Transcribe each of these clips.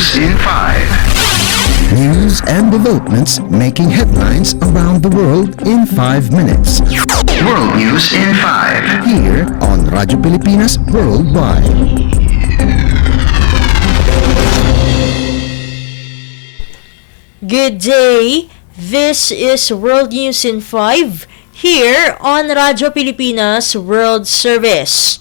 News in 5. News and developments making headlines around the world in 5 minutes. World News in 5. Here on Radyo Pilipinas Worldwide. Good day. This is World News in 5 here on Radyo Pilipinas World Service.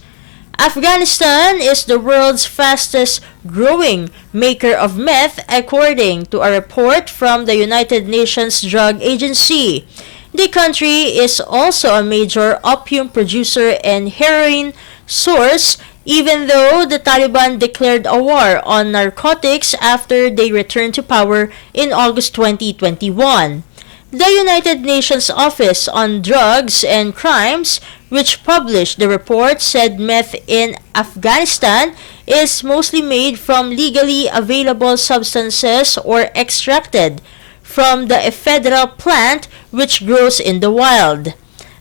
Afghanistan is the world's fastest growing maker of meth according to a report from the United Nations Drug Agency. The country is also a major opium producer and heroin source, even though the Taliban declared a war on narcotics after they returned to power in August 2021. The United Nations Office on Drugs and Crimes, which published the report, said meth in Afghanistan is mostly made from legally available substances or extracted from the ephedra plant which grows in the wild.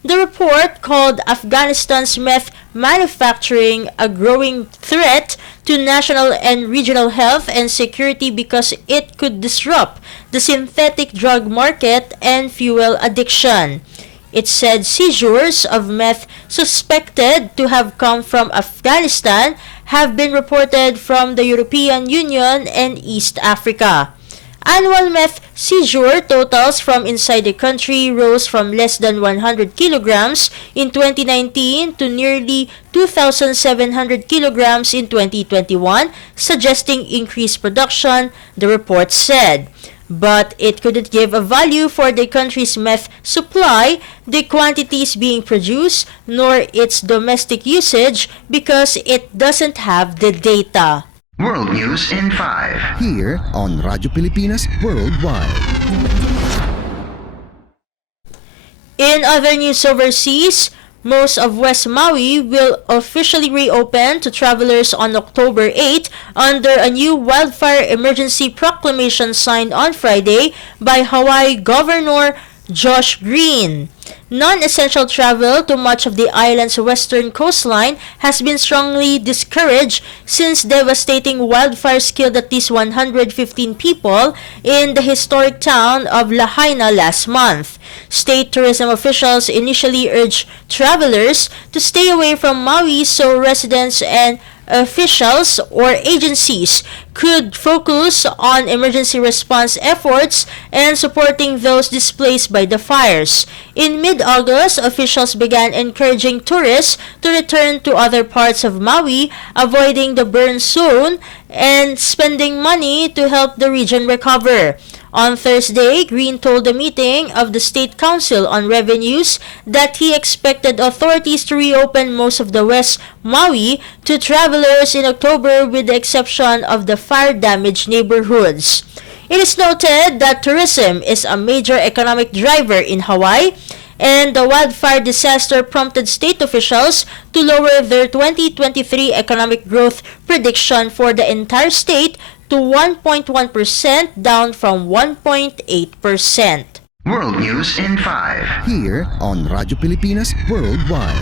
The report called Afghanistan's meth manufacturing a growing threat to national and regional health and security because it could disrupt the synthetic drug market and fuel addiction. It said seizures of meth suspected to have come from Afghanistan have been reported from the European Union and East Africa. Annual meth seizure totals from inside the country rose from less than 100 kilograms in 2019 to nearly 2,700 kilograms in 2021, suggesting increased production, the report said. But it couldn't give a value for the country's meth supply, the quantities being produced, nor its domestic usage because it doesn't have the data. World News in 5. Here on Radyo Pilipinas Worldwide. In other news overseas, most of West Maui will officially reopen to travelers on October 8 under a new wildfire emergency proclamation signed on Friday by Hawaii Governor Josh Green. Non-essential travel to much of the island's western coastline has been strongly discouraged since devastating wildfires killed at least 115 people in the historic town of Lahaina last month. State tourism officials initially urged travelers to stay away from Maui so residents and officials or agencies could focus on emergency response efforts and supporting those displaced by the fires. In mid-August, officials began encouraging tourists to return to other parts of Maui, avoiding the burn zone and spending money to help the region recover. On Thursday, Green told a meeting of the State Council on Revenues that he expected authorities to reopen most of the West Maui to travelers in October with the exception of the fire-damaged neighborhoods. It is noted that tourism is a major economic driver in Hawaii, and the wildfire disaster prompted state officials to lower their 2023 economic growth prediction for the entire state to 1.1%, down from 1.8%. World News in 5. Here on Radyo Pilipinas Worldwide.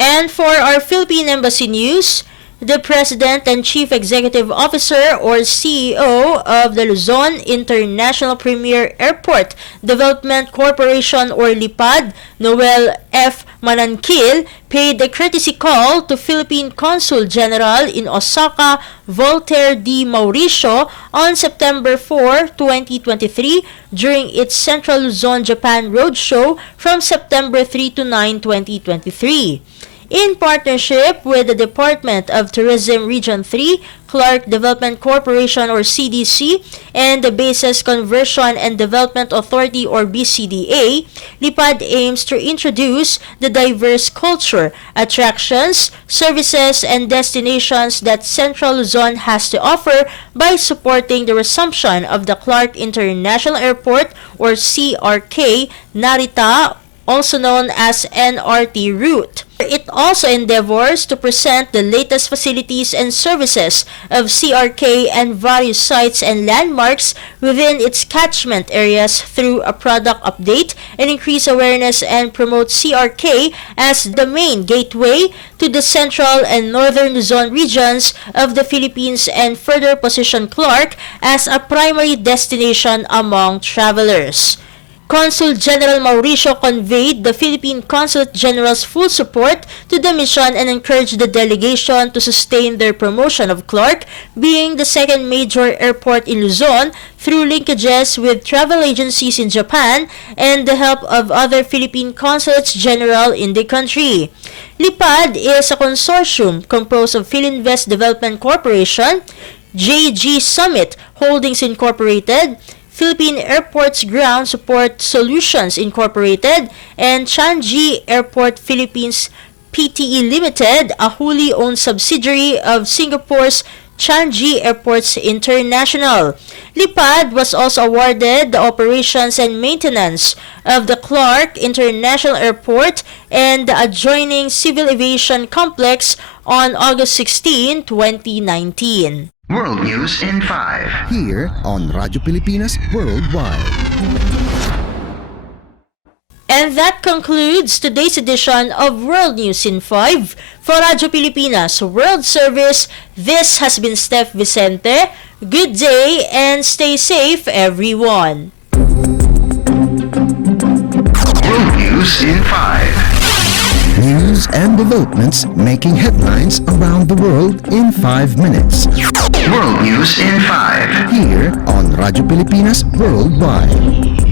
And for our Philippine Embassy news, the President and Chief Executive Officer or CEO of the Luzon International Premier Airport Development Corporation or LIPAD, Noel F. Manankil, paid a courtesy call to Philippine Consul General in Osaka, Voltaire D. Mauricio, on September 4, 2023 during its Central Luzon, Japan Roadshow from September 3 to 9, 2023. In partnership with the Department of Tourism Region 3, Clark Development Corporation or CDC, and the Bases Conversion and Development Authority or BCDA, LIPAD aims to introduce the diverse culture, attractions, services, and destinations that Central Luzon has to offer by supporting the resumption of the Clark International Airport or CRK Narita, also known as NRT route. It also endeavors to present the latest facilities and services of CRK and various sites and landmarks within its catchment areas through a product update and increase awareness and promote CRK as the main gateway to the central and northern Luzon regions of the Philippines and further position Clark as a primary destination among travelers. Consul General Mauricio conveyed the Philippine Consulate General's full support to the mission and encouraged the delegation to sustain their promotion of Clark being the second major airport in Luzon through linkages with travel agencies in Japan and the help of other Philippine Consulates General in the country. LIPAD is a consortium composed of Philinvest Development Corporation, JG Summit Holdings Incorporated, Philippine Airports Ground Support Solutions Incorporated, and Changi Airport Philippines Pte. Limited, a wholly owned subsidiary of Singapore's Changi Airports International. LIPAD was also awarded the operations and maintenance of the Clark International Airport and the adjoining Civil Aviation Complex on August 16, 2019. World News in 5. Here on Radyo Pilipinas Worldwide. And that concludes today's edition of World News in 5. For Radyo Pilipinas World Service, this has been Steph Vicente. Good day and stay safe, everyone. World News in 5. News and developments making headlines around the world in 5 minutes. World News in 5. Here on Radyo Pilipinas Worldwide.